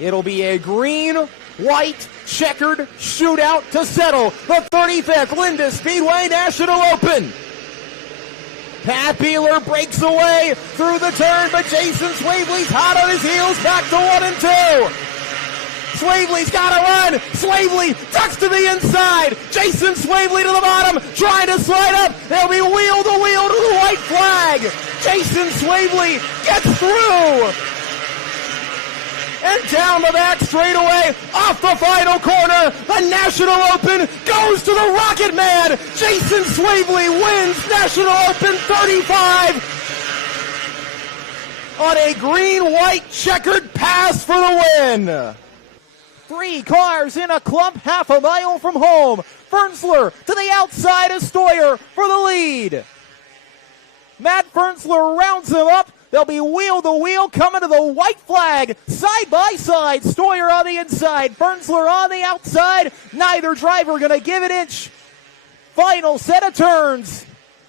It'll be a green-white checkered shootout to settle the 35th Linda Speedway National Open. Pat Beeler breaks away through the turn, but Jason Swavely's hot on his heels, back to 1 and 2. Swavely's got to run. Swavely ducks to the inside. Jason Swavely to the bottom, trying to slide up. They'll be wheel to wheel to the white flag. Jason Swavely gets through. And down the back straightaway, off the final corner, the National Open goes to the Rocket Man. Jason Swavely wins National Open 35 on a green-white checkered pass for the win. 3 cars in a clump half a mile from home. Fernsler to the outside of Stoyer for the lead. Matt Fernsler rounds him up. They'll be wheel to wheel coming to the white flag, side by side. Stoyer on the inside, Fernsler on the outside. Neither driver going to give an inch. Final set of turns.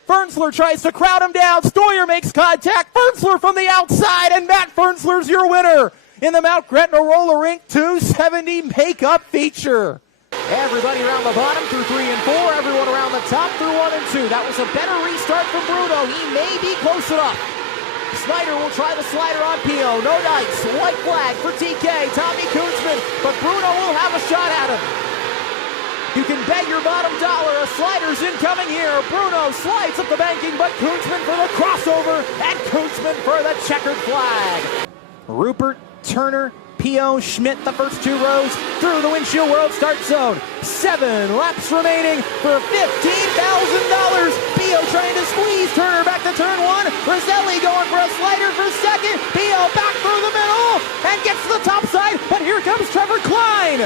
Fernsler tries to crowd him down. Stoyer makes contact. Fernsler from the outside, and Matt Fernsler's your winner in the Mount Gretna Roller Rink 270 makeup feature. Everybody around the bottom through 3 and 4. Everyone around the top through 1 and 2. That was a better restart from Bruno. He may be close enough. Snyder will try the slider on Pio. No dice. White flag for TK. Tommy Kunzman. But Bruno will have a shot at him. You can bet your bottom dollar a slider's incoming here. Bruno slides up the banking, but Kunzman for the crossover, and Kunzman for the checkered flag. Rupert, Turner, Pio, Schmidt, the first 2 rows through the Windshield World Start Zone. 7 laps remaining for $15,000. Pio trying to squeeze Turner back to turn 1. Roselli going for a slider for second. Pio back through the middle and gets to the top side, but here comes Trevor Klein.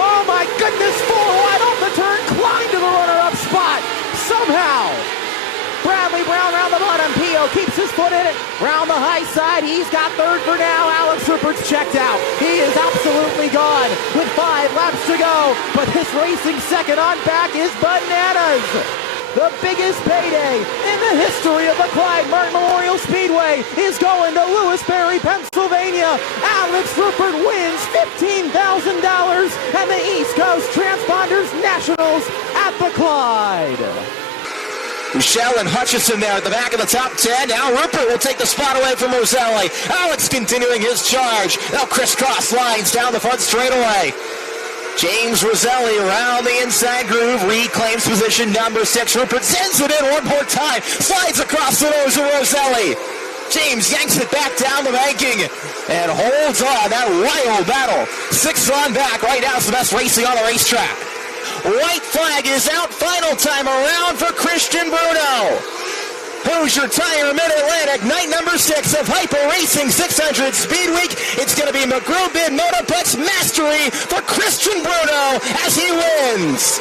Oh my goodness, 4 wide off the turn. Klein to the runner-up spot. Somehow. Bradley Brown round the bottom. Pio keeps his foot in it. Round the high side. He's got third for now. Alex Rupert's checked out. He is absolutely gone with 5 laps to go. But this racing second on back is bananas. The biggest payday in the history of the Clyde Martin Memorial Speedway is going to Lewisberry, Pennsylvania. Alex Rupert wins $15,000 and the East Coast Transponders Nationals at the Clyde. Michelle and Hutchison there at the back of the top 10. Now Rupert will take the spot away from Roselli. Alex continuing his charge. Now crisscross lines down the front straightaway. James Roselli around the inside groove, reclaims position number 6. Rupert sends it in one more time, slides across the nose of Roselli. James yanks it back down the banking and holds on. That wild battle. 6 on back. Right now it's the best racing on the racetrack. White flag is out. Final time around for Christian Bruno. Hoosier Tire Mid-Atlantic, night number 6 of Hyper Racing 600 Speed Week. It's going to be McGrew-Bid Motoplex Mastery for Christian Bruno as he wins.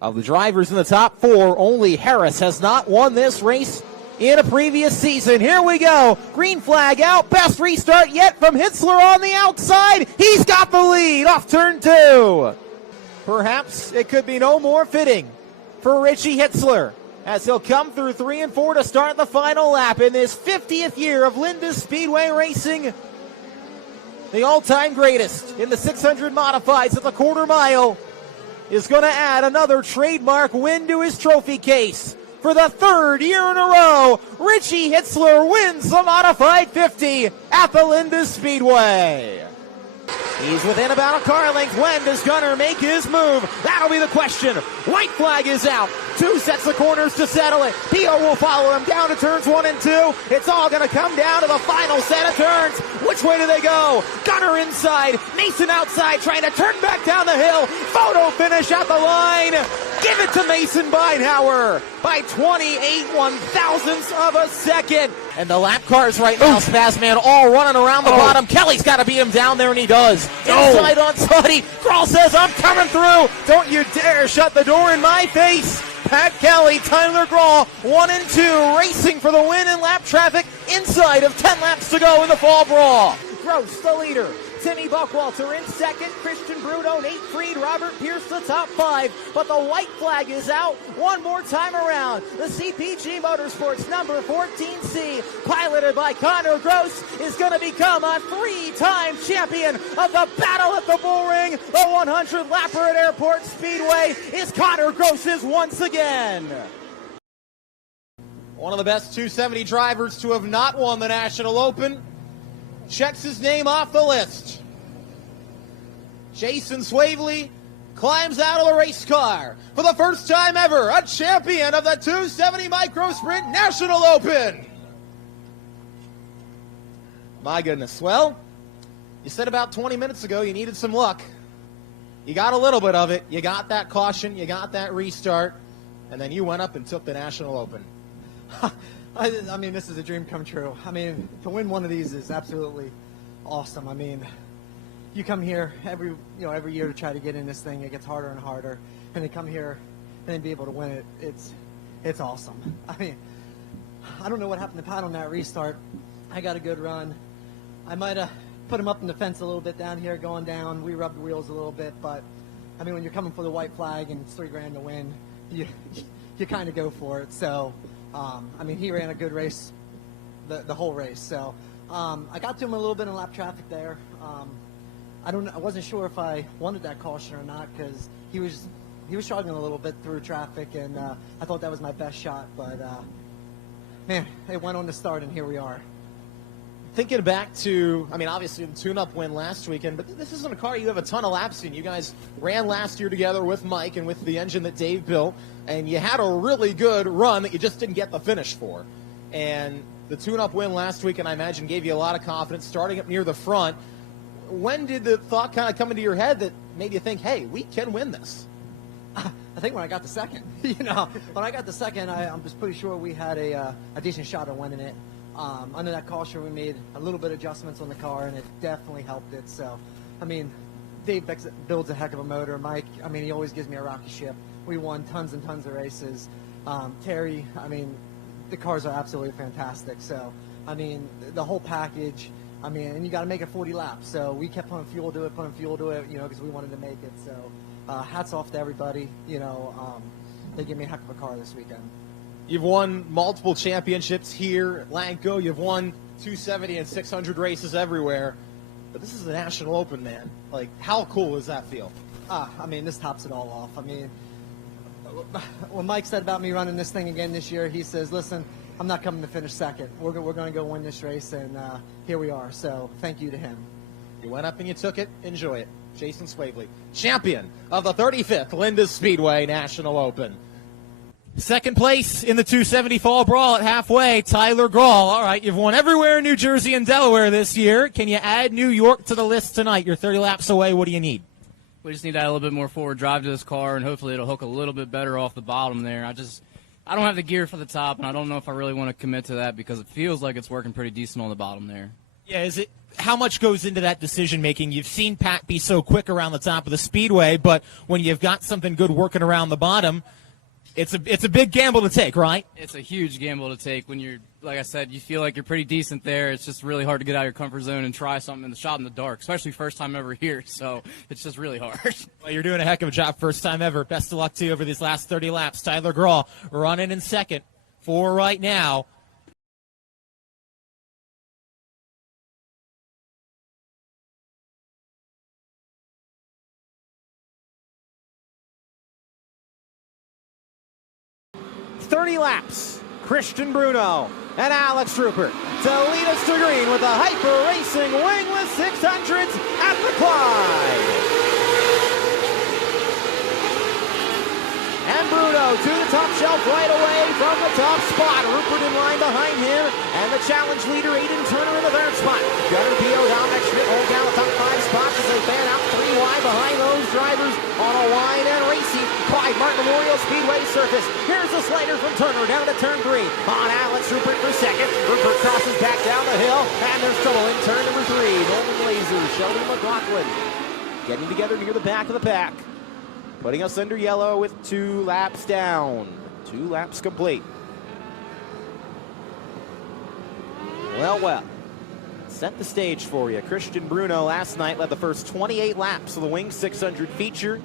Of the drivers in the top 4, only Harris has not won this race in a previous season. Here we go. Green flag out. Best restart yet from Hitzler on the outside. He's got the lead off turn 2. Perhaps it could be no more fitting for Richie Hitzler as he'll come through 3 and 4 to start the final lap in this 50th year of Linda Speedway Racing. The all-time greatest in the 600 modifieds at the quarter mile is going to add another trademark win to his trophy case. For the 3rd year in a row, Richie Hitzler wins the Modified 50 at the Linda Speedway. He's within about a car length. When does Gunner make his move? That'll be the question. White flag is out. 2 sets of corners to settle it. Pio will follow him down to turns 1 and 2. It's all going to come down to the final set of turns. Which way do they go? Gunner inside. Mason outside trying to turn back down the hill. Photo finish at the line. Give it to Mason Beinhauer by 28 1/1000ths of a second. And the lap cars right now, Spazman, all running around the bottom. Kelly's got to beat him down there, and he does. Inside on Suddy. Crawl says, I'm coming through. Don't you dare shut the door in my face. Pat Kelly, Tyler Grawl, 1 and 2, racing for the win in lap traffic inside of 10 laps to go in the fall brawl. Gross, the leader. Timmy Buckwalter in second, Christian Bruno, Nate Freed, Robert Pierce, the top 5. But the white flag is out one more time around. The CPG Motorsports number 14C, piloted by Connor Gross, is going to become a 3-time champion of the Battle at the Bull Ring. The 100-lapper at Airport Speedway is Connor Gross's once again. One of the best 270 drivers to have not won the National Open checks his name off the list. Jason Swavely climbs out of the race car for the first time ever, a champion of the 270 Micro Sprint National Open. My goodness. Well, you said about 20 minutes ago you needed some luck. You got a little bit of it. You got that caution. You got that restart. And then you went up and took the National Open. I mean, this is a dream come true. I mean, to win one of these is absolutely awesome. I mean, you come here every year to try to get in this thing. It gets harder and harder, and to come here and then be able to win it, it's awesome. I mean, I don't know what happened to Pat on that restart. I got a good run. I might have put him up in the fence a little bit down here, going down. We rubbed the wheels a little bit, but I mean, when you're coming for the white flag and it's $3,000 to win, you kind of go for it. So. I mean, he ran a good race, the whole race. So I got to him a little bit in lap traffic there. I wasn't sure if I wanted that caution or not because he was struggling a little bit through traffic, and I thought that was my best shot. But man, it went on the start, and here we are. Thinking back to, I mean, obviously the tune-up win last weekend, but this isn't a car you have a ton of laps in. You guys ran last year together with Mike and with the engine that Dave built, and you had a really good run that you just didn't get the finish for. And the tune-up win last weekend, I imagine, gave you a lot of confidence starting up near the front. When did the thought kind of come into your head that made you think, hey, we can win this? I think when I got the second. When I got the second, I'm just pretty sure we had a decent shot at winning it. Under that caution, we made a little bit of adjustments on the car, and it definitely helped it. So, I mean, Dave builds a heck of a motor. Mike, I mean, he always gives me a rocket ship. We won tons and tons of races. Terry, I mean, the cars are absolutely fantastic. So, I mean, the whole package, I mean, and you got to make it 40 laps. So we kept putting fuel to it, because we wanted to make it. So hats off to everybody. They gave me a heck of a car this weekend. You've won multiple championships here at Lanco. You've won 270 and 600 races everywhere. But this is the National Open, man. Like, how cool does that feel? I mean, this tops it all off. I mean, when Mike said about me running this thing again this year, he says, listen, I'm not coming to finish second. We're going to go win this race, and here we are. So thank you to him. You went up and you took it. Enjoy it. Jason Swavely, champion of the 35th Linda Speedway National Open. Second place in the 270 fall brawl at halfway, Tyler Grawl. All right, you've won everywhere in New Jersey and Delaware this year. Can you add New York to the list tonight? You're 30 laps away. What do you need? We just need to add a little bit more forward drive to this car, and hopefully it'll hook a little bit better off the bottom there. I don't have the gear for the top, and I don't know if I really want to commit to that because it feels like it's working pretty decent on the bottom there. Yeah, how much goes into that decision-making? You've seen Pat be so quick around the top of the speedway, but when you've got something good working around the bottom, it's a big gamble to take, right? It's a huge gamble to take when you're, like I said, you feel like you're pretty decent there. It's just really hard to get out of your comfort zone and try something in the shot in the dark, especially first time ever here. So it's just really hard. Well, you're doing a heck of a job first time ever. Best of luck to you over these last 30 laps. Tyler Grawl running in second for right now. Laps, Christian Bruno and Alex Rupert to lead us to green with a Hyper Racing wingless 600s at the Clyde. And Bruno to the top shelf right away from the top spot. Rupert in line behind him, and the challenge leader Aiden Turner in the third spot. Gunnar Pio, Dominic Schmidt hold down the top 5 spots as they fan out 3 wide behind those drivers on a wide and racy Clyde Martin Memorial Speedway surface. Here's the slider from Turner down to turn 3 on Alex Rupert for second. Rupert crosses back down the hill, and there's trouble in turn number 3. Nolan Glazer, Sheldon McLaughlin getting together near the back of the pack, putting us under yellow with 2 laps down. 2 laps complete. Well, set the stage for you. Christian Bruno last night led the first 28 laps of the Wing 600 feature.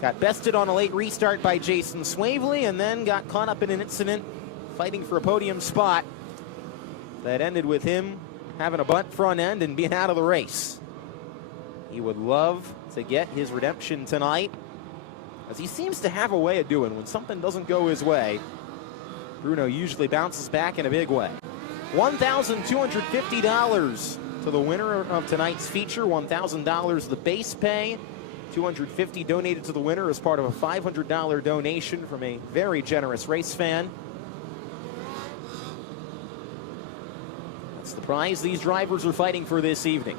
Got bested on a late restart by Jason Swavely and then got caught up in an incident fighting for a podium spot that ended with him having a bunt front end and being out of the race. He would love to get his redemption tonight, as he seems to have a way of doing. When something doesn't go his way, Bruno usually bounces back in a big way. $1,250 to the winner of tonight's feature. $1,000 the base pay. $250 donated to the winner as part of a $500 donation from a very generous race fan. That's the prize these drivers are fighting for this evening.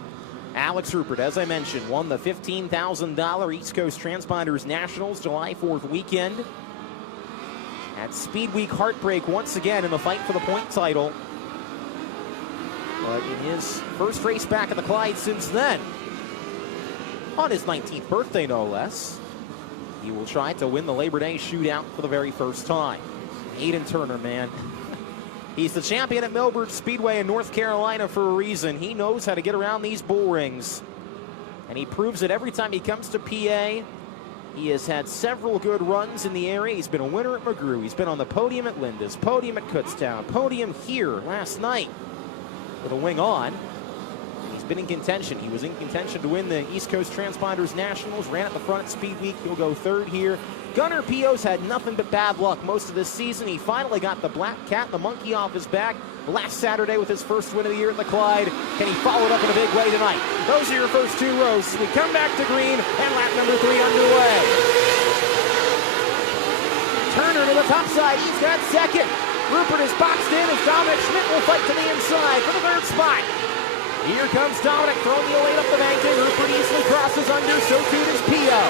Alex Rupert, as I mentioned, won the $15,000 East Coast Transponders Nationals July 4th weekend. At Speed Week heartbreak once again in the fight for the point title. But in his first race back at the Clyde since then, on his 19th birthday no less, he will try to win the Labor Day shootout for the very first time. Aiden Turner, man. He's the champion at Millbridge Speedway in North Carolina for a reason. He knows how to get around these bull rings. And he proves it every time he comes to PA. He has had several good runs in the area. He's been a winner at McGrew. He's been on the podium at Lindis, podium at Kutztown, podium here last night with a wing on. And he's been in contention. He was in contention to win the East Coast Transponders Nationals, ran at the front at Speed Week. He'll go third here. Gunnar Pio's had nothing but bad luck most of this season. He finally got the black cat, the monkey off his back last Saturday with his first win of the year at the Clyde. Can he follow it up in a big way tonight? Those are your first two rows. We come back to green and lap number 3 underway. Turner to the top side. He's got second. Rupert is boxed in as Dominic Schmidt will fight to the inside for the third spot. Here comes Dominic throwing the 08 up the bank. Rupert easily crosses under. So too does Pio.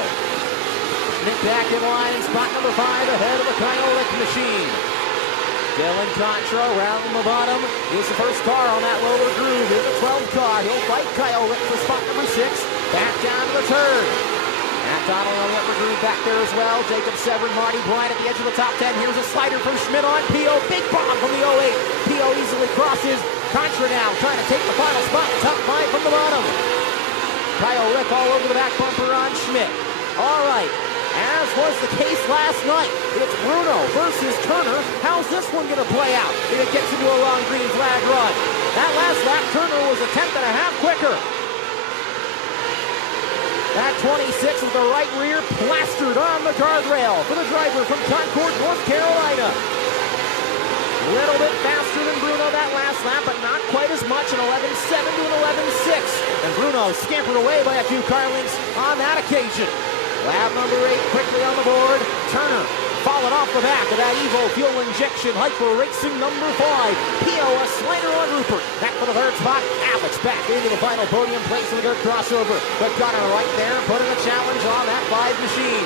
Schmidt back in line in spot number 5 ahead of the Kyle Lick machine. Dylan Contra around the bottom. He's the first car on that lower groove in the 12 car. He'll fight Kyle Lick for spot number 6. Back down to the turn. Matt Donald on the upper groove back there as well. Jacob Severn, Marty Bryant at the edge of the top 10. Here's a slider from Schmidt on Pio. Big bomb from the 08. Pio easily crosses. Contra now trying to take the final spot. Top 5 from the bottom. Kyle Lick all over the back bumper on Schmidt. All right. As was the case last night, it's Bruno versus Turner. How's this one going to play out if it gets into a long green flag run? That last lap, Turner was a tenth and a half quicker. That 26 with the right rear plastered on the guardrail for the driver from Concord, North Carolina. A little bit faster than Bruno that last lap, but not quite as much, an 11.7 to an 11.6. And Bruno scampered away by a few car lengths on that occasion. Lap number 8 quickly on the board. Turner followed off the back of that Evo fuel injection. Hyper Racing number 5. Pio a slider on Rupert. Back for the third spot. Alex back into the final podium place with a good crossover. But Gunnar right there putting a challenge on that 5 machine.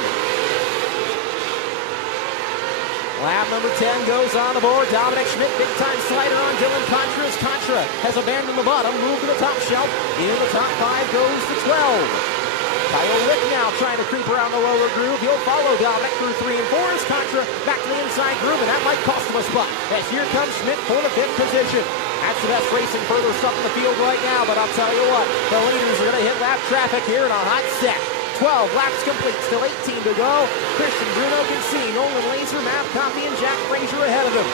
Lap number 10 goes on the board. Dominic Schmidt, big time slider on Dylan Contra as Contra has abandoned the bottom, moved to the top shelf. In the top 5 goes the 12. Kyle Lick now trying to creep around the lower groove. He'll follow Dominic through 3 and 4 as Contra back to the inside groove, and that might cost him a spot. As here comes Schmidt for the 5th position. That's the best racing further stuff in the field right now, but I'll tell you what, the leaders are going to hit lap traffic here in a hot set. 12 laps complete, still 18 to go. Christian Bruno can see Nolan Laser, Matt Coffey, and Jack Frazier ahead of him.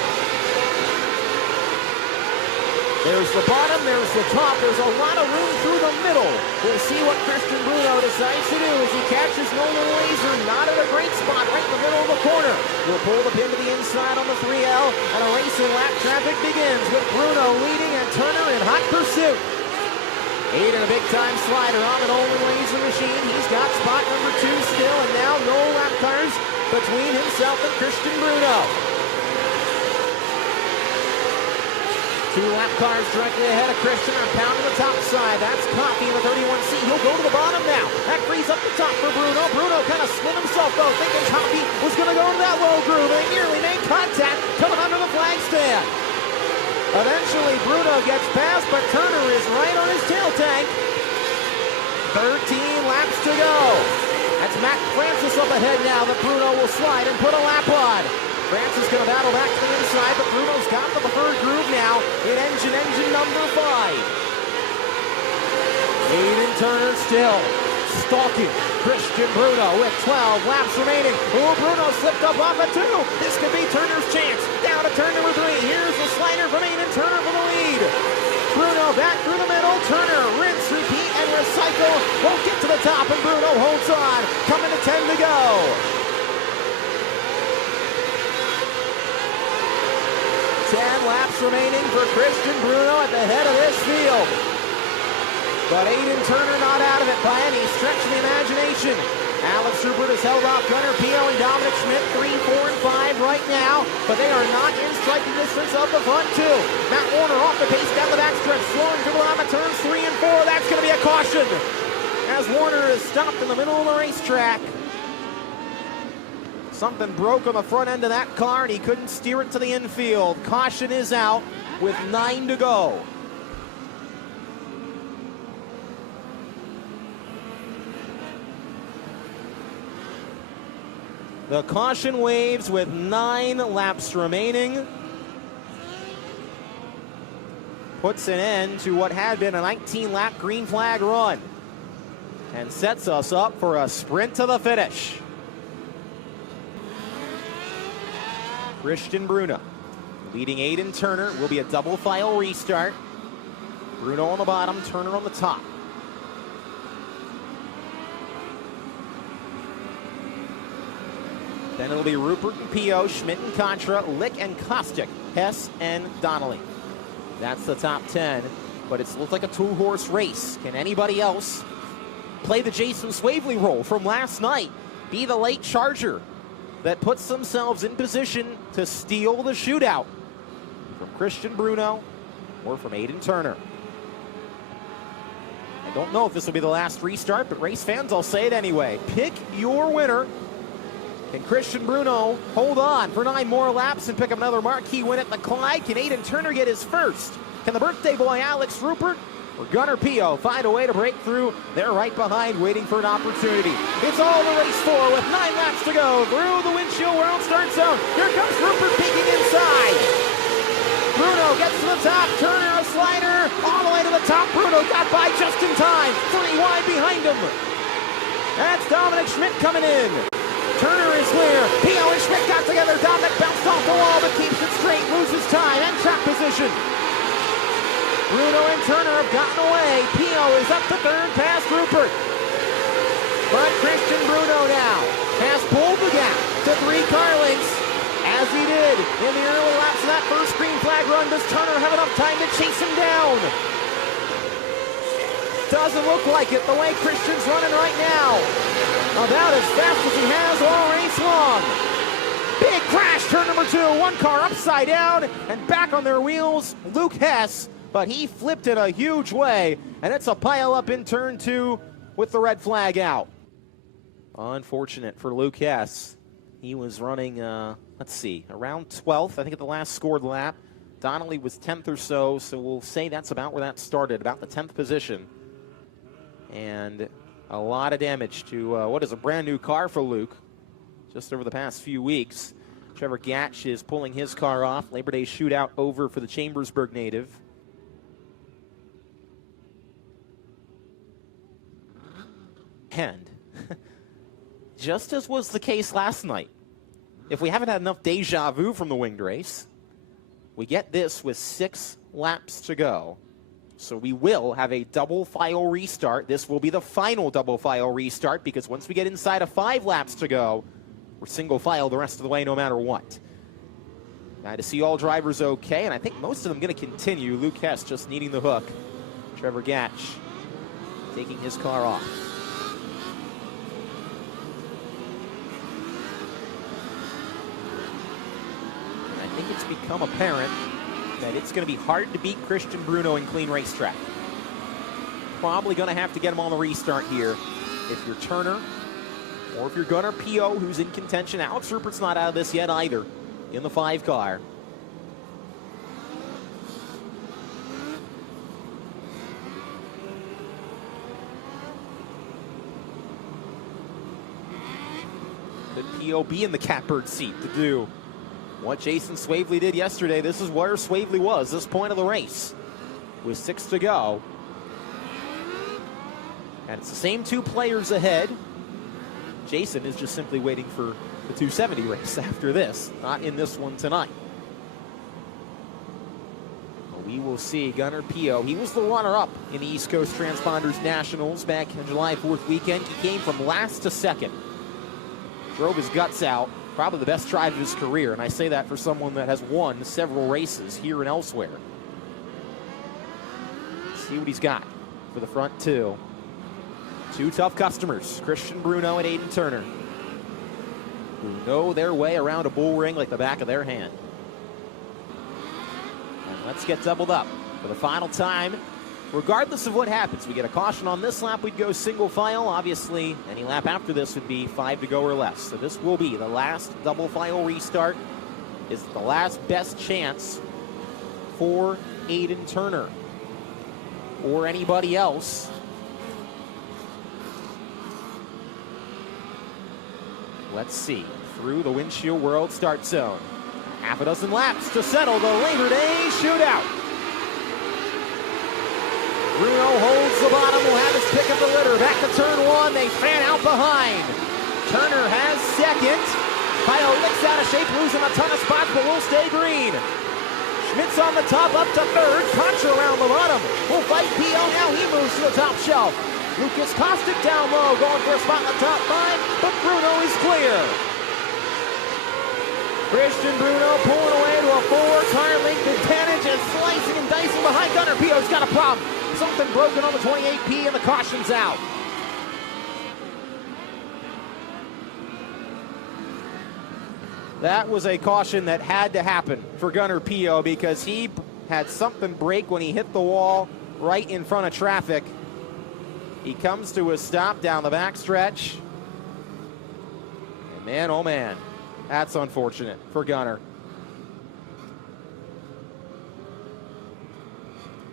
There's the bottom, there's the top, there's a lot of room through the middle. We'll see what Christian Bruno decides to do as he catches Nolan Laser, not at a great spot, right in the middle of the corner. He'll pull the pin to the inside on the 3L, and a race in lap traffic begins with Bruno leading and Turner in hot pursuit. Aiden a big-time slider on the Nolan Laser machine. He's got spot number 2 still, and now no lap cars between himself and Christian Bruno. 2 lap cars directly ahead of Christian are pounding the top side. That's Coffey in the 31C. He'll go to the bottom now. That frees up the top for Bruno. Bruno kind of slid himself though, thinking Coffey was going to go into that low groove. They nearly made contact coming under the flag stand. Eventually Bruno gets past, but Turner is right on his tail tank. 13 laps to go. That's Matt Francis up ahead now that Bruno will slide and put a lap on. France is going to battle back to the inside, but Bruno's got the preferred groove now in engine number 5. Aiden Turner still stalking Christian Bruno with 12 laps remaining. Oh, Bruno slipped up off at 2. This could be Turner's chance. Down to turn number 3. Here's the slider from Aiden Turner for the lead. Bruno back through the middle. Turner, rinse, repeat, and recycle. Won't get to the top, and Bruno holds on. Coming to 10 to go. 10 laps remaining for Christian Bruno at the head of this field. But Aiden Turner not out of it by any stretch of the imagination. Alex Rupert has held off Gunnar Pio and Dominic Schmidt 3, 4, and 5 right now, but they are not in striking distance of the front 2. Matt Warner off the pace down the backstretch, slowing to the line at turns 3 and 4. That's going to be a caution as Warner is stopped in the middle of the racetrack. Something broke on the front end of that car, and he couldn't steer it to the infield. Caution is out with 9 to go. The caution waves with 9 laps remaining. Puts an end to what had been a 19-lap green flag run. And sets us up for a sprint to the finish. Christian Bruno leading Aiden Turner. Will be a double file restart. Bruno on the bottom, Turner on the top. Then it'll be Rupert and Pio, Schmidt and Contra, Lick and Kostick, Hess and Donnelly. That's the top 10, but it's looked like a 2-horse race. Can anybody else play the Jason Swavely role from last night? Be the late charger that puts themselves in position to steal the shootout from Christian Bruno or from Aiden Turner. I don't know if this will be the last restart, but race fans, I'll say it anyway. Pick your winner. Can Christian Bruno hold on for 9 more laps and pick up another marquee win at the Clyde? Can Aiden Turner get his first? Can the birthday boy Alex Rupert or Gunnar Pio find a way to break through? They're right behind, waiting for an opportunity. It's all to race for with 9 laps to go through the windshield world start zone. Here comes Rupert peeking inside. Bruno gets to the top. Turner a slider all the way to the top. Bruno got by just in time. 3 wide behind him. That's Dominic Schmidt coming in. Turner is clear. Pio and Schmidt got together. Dominic bounced off the wall but keeps it straight. Loses time and track position. Bruno and Turner have gotten away. Pio is up to 3rd past Rupert. But Christian Bruno now has pulled the gap to 3 car lengths as he did in the early laps of that first green flag run. Does Turner have enough time to chase him down? Doesn't look like it the way Christian's running right now. About as fast as he has all race long. Big crash, turn number 2. 1 car upside down and back on their wheels. Luke Hess, but he flipped it a huge way, and it's a pile up in turn 2 with the red flag out. Unfortunate for Luke Hess. He was running, let's see, around 12th, I think, at the last scored lap. Donnelly was 10th or so we'll say that's about where that started, about the 10th position. And a lot of damage to what is a brand new car for Luke just over the past few weeks. Trevor Gatch is pulling his car off. Labor Day shootout over for the Chambersburg native. And just as was the case last night, if we haven't had enough deja vu from the winged race, we get this with 6 laps to go. So we will have a double file restart. This will be the final double file restart because once we get inside of 5 laps to go, we're single file the rest of the way no matter what. Glad to see all drivers okay, and I think most of them going to continue. Luke Hess just needing the hook. Trevor Gatch taking his car off. I think it's become apparent that it's going to be hard to beat Christian Bruno in clean racetrack. Probably going to have to get him on the restart here if you're Turner or if you're Gunnar Pio, who's in contention. Alex Rupert's not out of this yet either in the 5 car. Could Pio be in the catbird seat to do what Jason Swavely did yesterday, this is where Swavely was, this point of the race, with 6 to go. And it's the same 2 players ahead. Jason is just simply waiting for the 270 race after this, not in this one tonight. But we will see Gunnar Pio. He was the runner-up in the East Coast Transponders Nationals back in July 4th weekend. He came from last to second. Drove his guts out. Probably the best drive of his career, and I say that for someone that has won several races here and elsewhere. Let's see what he's got for the front 2. 2 tough customers, Christian Bruno and Aiden Turner, who know their way around a bull ring like the back of their hand. And let's get doubled up for the final time. Regardless of what happens, we get a caution on this lap, we'd go single file. Obviously, any lap after this would be 5 to go or less. So this will be the last double file restart. Is the last best chance for Aiden Turner or anybody else. Let's see, through the windshield world start zone. Half a dozen laps to settle the Labor Day shootout. Bruno holds the bottom, will have his pick of the litter. Back to turn 1, they fan out behind. Turner has second. Pio licks out of shape, losing a ton of spots, but will stay green. Schmidt's on the top, up to third. Contra around the bottom. Will fight Pio, now he moves to the top shelf. Lucas Kostic down low, going for a spot in the top 5, but Bruno is clear. Christian Bruno pulling away to a 4-car length advantage and slicing and dicing behind Gunnar. Pio's got a problem. Something broken on the 28P and the caution's out. That was a caution that had to happen for Gunnar Pio because he had something break when he hit the wall right in front of traffic. He comes to a stop down the backstretch. And man, oh man, that's unfortunate for Gunnar.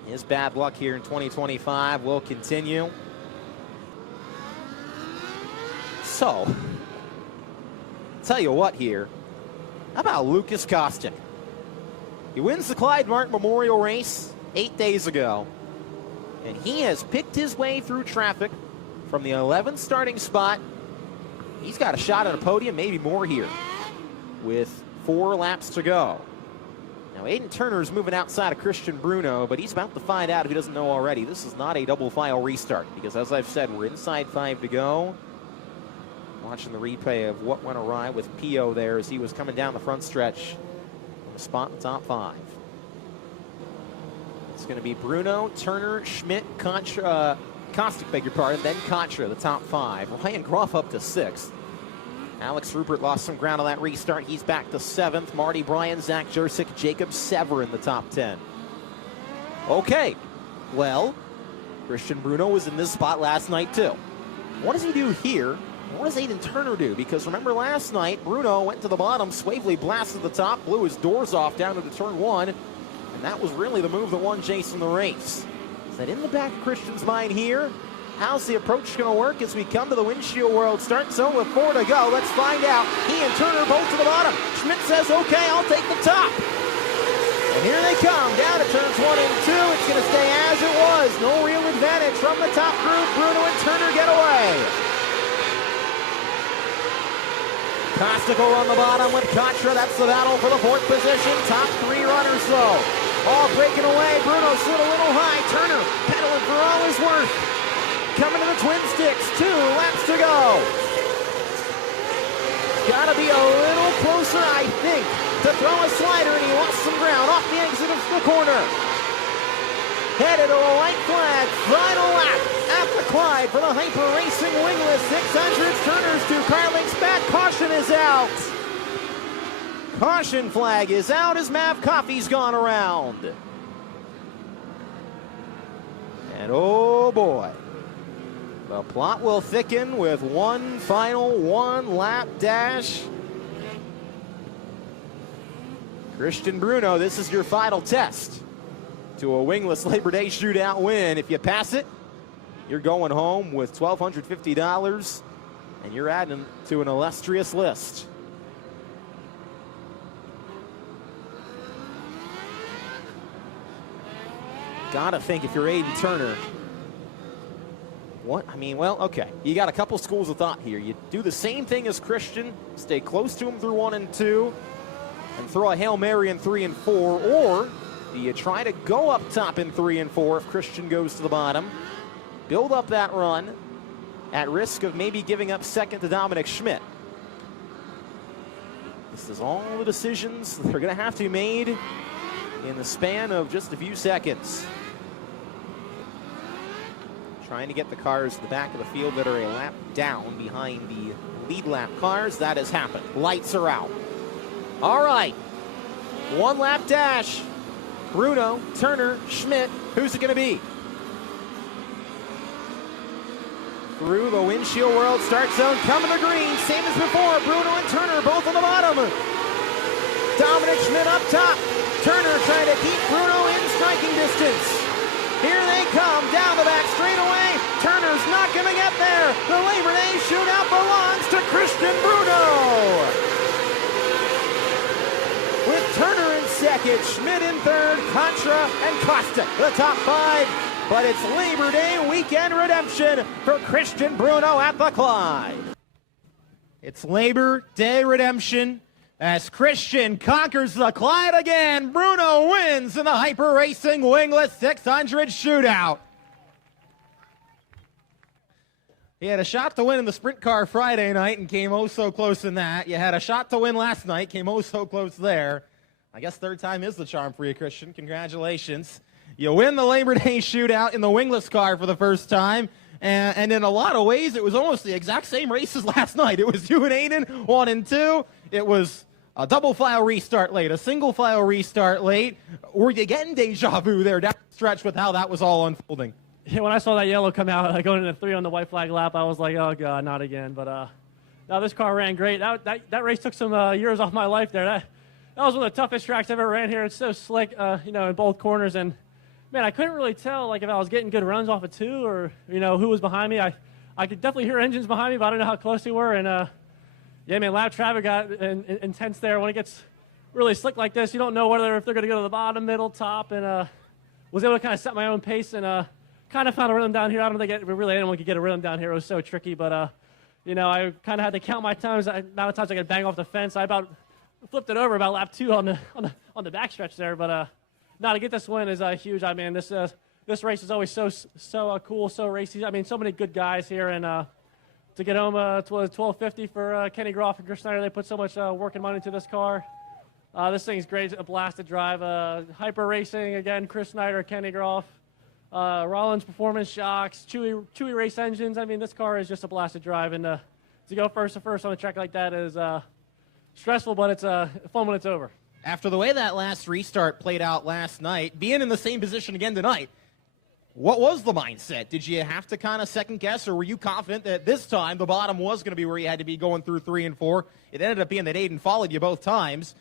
His bad luck here in 2025 will continue. So, tell you what here, how about Lucas Kostic? He wins the Clyde Martin Memorial Race 8 days ago, and he has picked his way through traffic from the 11th starting spot. He's got a shot at a podium, maybe more here, with 4 laps to go. Now, Aiden Turner is moving outside of Christian Bruno, but he's about to find out if he doesn't know already. This is not a double file restart because, as I've said, we're inside 5 to go. Watching the replay of what went awry with Pio there as he was coming down the front stretch on the spot in the top 5. It's going to be Bruno, Turner, Schmidt, Contra, Kostic, beg your pardon, then Contra, the top 5. Ryan Groff up to 6th. Alex Rupert lost some ground on that restart. He's back to 7th. Marty Bryan, Zach Jurczyk, Jacob Sever in the top 10. Okay, well, Christian Bruno was in this spot last night too. What does he do here? What does Aiden Turner do? Because remember last night, Bruno went to the bottom, Swavely blasted the top, blew his doors off down into turn 1, and that was really the move that won Jason the race. Is that in the back of Christian's mind here? How's the approach going to work as we come to the windshield world start zone with 4 to go? Let's find out. He and Turner both to the bottom. Schmidt says, okay, I'll take the top. And here they come, down to turns 1 and 2. It's going to stay as it was. No real advantage from the top group. Bruno and Turner get away. Kostic on the bottom with Contra. That's the battle for the 4th position. Top 3 runners, though. All breaking away. Bruno slid a little high. Turner pedaling for all his worth. Coming to the twin sticks, 2 laps to go. Gotta be a little closer, I think, to throw a slider, and he lost some ground off the exit of the corner. Headed to a white flag, final lap at the Clyde for the Hyper Racing Wingless 600s. Turner's 2-car lengths back, caution is out. Caution flag is out as Mav Coffey's gone around. And oh boy. The plot will thicken with one final 1-lap dash. Christian Bruno, this is your final test to a wingless Labor Day shootout win. If you pass it, you're going home with $1,250, and you're adding to an illustrious list. Gotta think if you're Aiden Turner. What? I mean, well, okay. You got a couple schools of thought here. You do the same thing as Christian, stay close to him through 1 and 2, and throw a Hail Mary in 3 and 4, or do you try to go up top in 3 and 4 if Christian goes to the bottom, build up that run at risk of maybe giving up second to Dominic Schmidt? This is all the decisions that are going to have to be made in the span of just a few seconds. Trying to get the cars to the back of the field that are a lap down behind the lead lap cars. That has happened. Lights are out. All right. 1 lap dash. Bruno, Turner, Schmidt. Who's it going to be? Through the windshield world start zone. Coming to green. Same as before. Bruno and Turner both on the bottom. Dominic Schmidt up top. Turner trying to keep Bruno in striking distance. Here they come down the back straightaway. Turner's not going to get there. The Labor Day shootout belongs to Christian Bruno. With Turner in second, Schmidt in third, Contra and Costa the top 5. But it's Labor Day weekend redemption for Christian Bruno at the Clyde. It's Labor Day redemption as Christian conquers the Clyde again. Bruno wins in the Hyper Racing Wingless 600 shootout. He had a shot to win in the sprint car Friday night and came oh so close in that. You had a shot to win last night, came oh so close there. I guess third time is the charm for you, Christian. Congratulations. You win the Labor Day shootout in the wingless car for the first time. And in a lot of ways, it was almost the exact same race as last night. It was you and Aiden, 1 and 2. It was a double file restart late, a single file restart late. Were you getting deja vu there down the stretch with how that was all unfolding? Yeah, when I saw that yellow come out going into 3 on the white flag lap, I was like, oh, God, not again. But no, this car ran great. That race took some years off my life there. That was one of the toughest tracks I've ever ran here. It's so slick, in both corners. And, man, I couldn't really tell, like, if I was getting good runs off of 2 or, who was behind me. I could definitely hear engines behind me, but I don't know how close they were. And, yeah, man, lap traffic got intense there. When it gets really slick like this, you don't know if they're going to go to the bottom, middle, top. And was able to kind of set my own pace and kind of found a rhythm down here. I don't think anyone could get a rhythm down here. It was so tricky. But, I kind of had to count my times, the amount of times I could bang off the fence. I about flipped it over about lap 2 on the backstretch there. But to get this win is huge. I mean, this race is always so cool, so racy. I mean, so many good guys here. And to get home to $12.50 for Kenny Groff and Chris Snyder. They put so much work and money into this car. This thing's great, a blast to drive. Hyper Racing, again, Chris Snyder, Kenny Groff. Rollins Performance Shocks, Chewy Race Engines. I mean, this car is just a blast to drive. And to go first to first on a track like that is stressful, but it's fun when it's over. After the way that last restart played out last night, being in the same position again tonight, what was the mindset? Did you have to kind of second guess, or were you confident that this time the bottom was going to be where you had to be going through 3 and 4? It ended up being that Aiden followed you both times.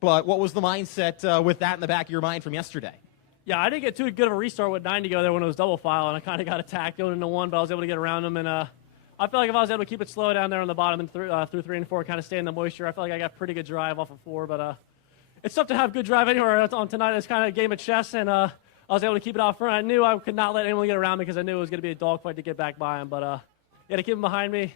But what was the mindset with that in the back of your mind from yesterday? Yeah, I didn't get too good of a restart with 9 to go there when it was double file, and I kind of got attacked going into 1, but I was able to get around them. And I felt like if I was able to keep it slow down there on the bottom and through 3 and 4, kind of stay in the moisture, I felt like I got pretty good drive off of 4. But it's tough to have good drive anywhere on tonight. It's kind of a game of chess, and I was able to keep it out front. I knew I could not let anyone get around me because I knew it was going to be a dogfight to get back by him. But to keep him behind me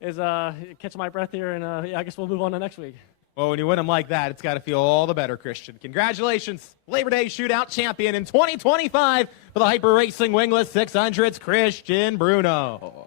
is catching my breath here, and I guess we'll move on to next week. Well, when you win them like that, it's got to feel all the better, Christian. Congratulations, Labor Day Shootout champion in 2025 for the Hyper Racing Wingless 600s, Christian Bruno.